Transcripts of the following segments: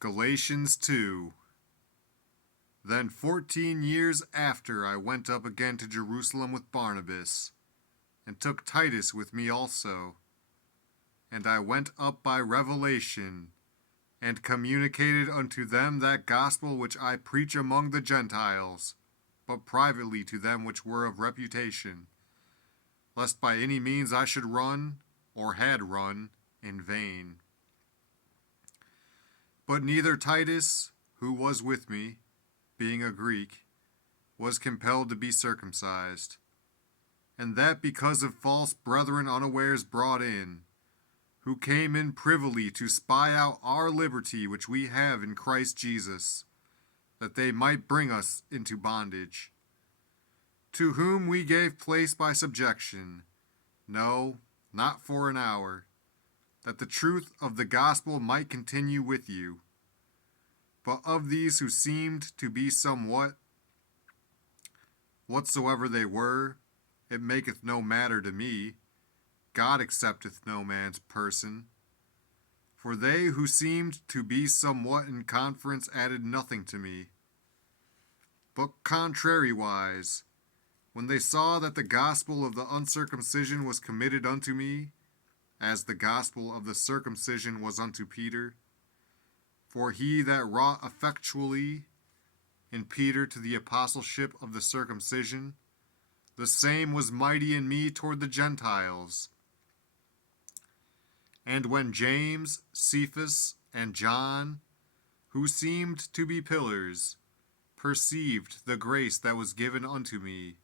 Galatians 2. Then 14 years after I went up again to Jerusalem with Barnabas, and took Titus with me also. And I went up by revelation, and communicated unto them that gospel which I preach among the Gentiles, but privately to them which were of reputation, lest by any means I should run, or had run, in vain. But neither Titus, who was with me, being a Greek, was compelled to be circumcised, and that because of false brethren unawares brought in, who came in privily to spy out our liberty which we have in Christ Jesus, that they might bring us into bondage, to whom we gave place by subjection, no, not for an hour, that the truth of the gospel might continue with you. But of these who seemed to be somewhat, whatsoever they were, it maketh no matter to me. God accepteth no man's person. For they who seemed to be somewhat in conference added nothing to me. But contrariwise, when they saw that the gospel of the uncircumcision was committed unto me, as the gospel of the circumcision was unto Peter, for he that wrought effectually in Peter to the apostleship of the circumcision, the same was mighty in me toward the Gentiles. And when James, Cephas, and John, who seemed to be pillars, perceived the grace that was given unto me,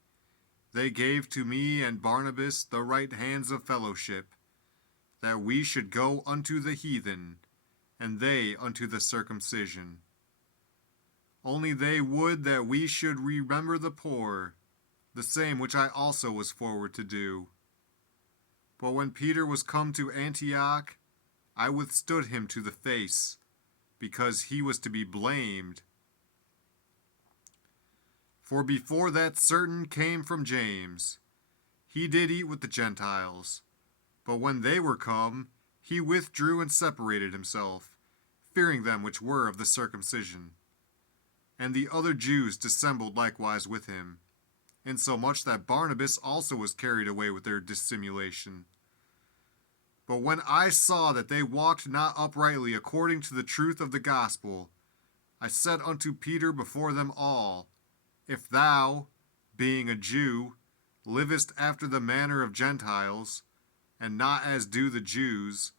they gave to me and Barnabas the right hands of fellowship, that we should go unto the heathen, and they unto the circumcision. Only they would that we should remember the poor, the same which I also was forward to do. But when Peter was come to Antioch, I withstood him to the face, because he was to be blamed. For before that certain came from James, he did eat with the Gentiles. But when they were come, he withdrew and separated himself, fearing them which were of the circumcision. And the other Jews dissembled likewise with him, insomuch that Barnabas also was carried away with their dissimulation. But when I saw that they walked not uprightly according to the truth of the gospel, I said unto Peter before them all, If thou, being a Jew, livest after the manner of Gentiles, and not as do the Jews,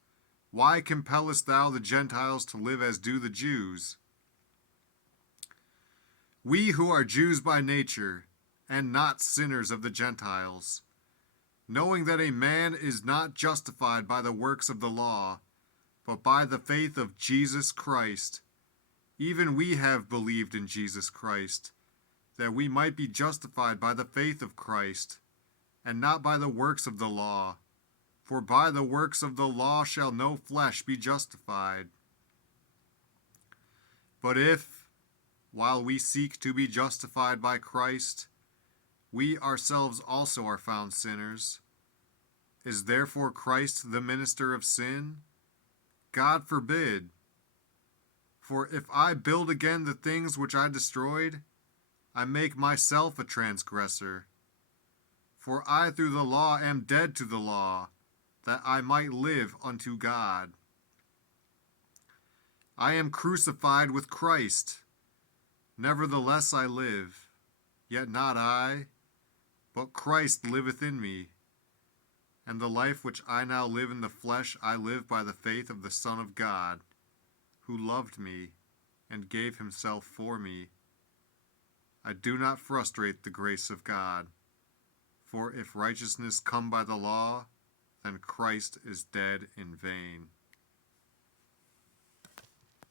why compellest thou the Gentiles to live as do the Jews? We who are Jews by nature, and not sinners of the Gentiles, knowing that a man is not justified by the works of the law, but by the faith of Jesus Christ, even we have believed in Jesus Christ, that we might be justified by the faith of Christ, and not by the works of the law. For by the works of the law shall no flesh be justified. But if, while we seek to be justified by Christ, we ourselves also are found sinners, is therefore Christ the minister of sin? God forbid. For if I build again the things which I destroyed, I make myself a transgressor. For I through the law am dead to the law, that I might live unto God. I am crucified with Christ. Nevertheless I live, yet not I, but Christ liveth in me. And the life which I now live in the flesh I live by the faith of the Son of God, who loved me and gave himself for me. I do not frustrate the grace of God, for if righteousness come by the law, then Christ is dead in vain.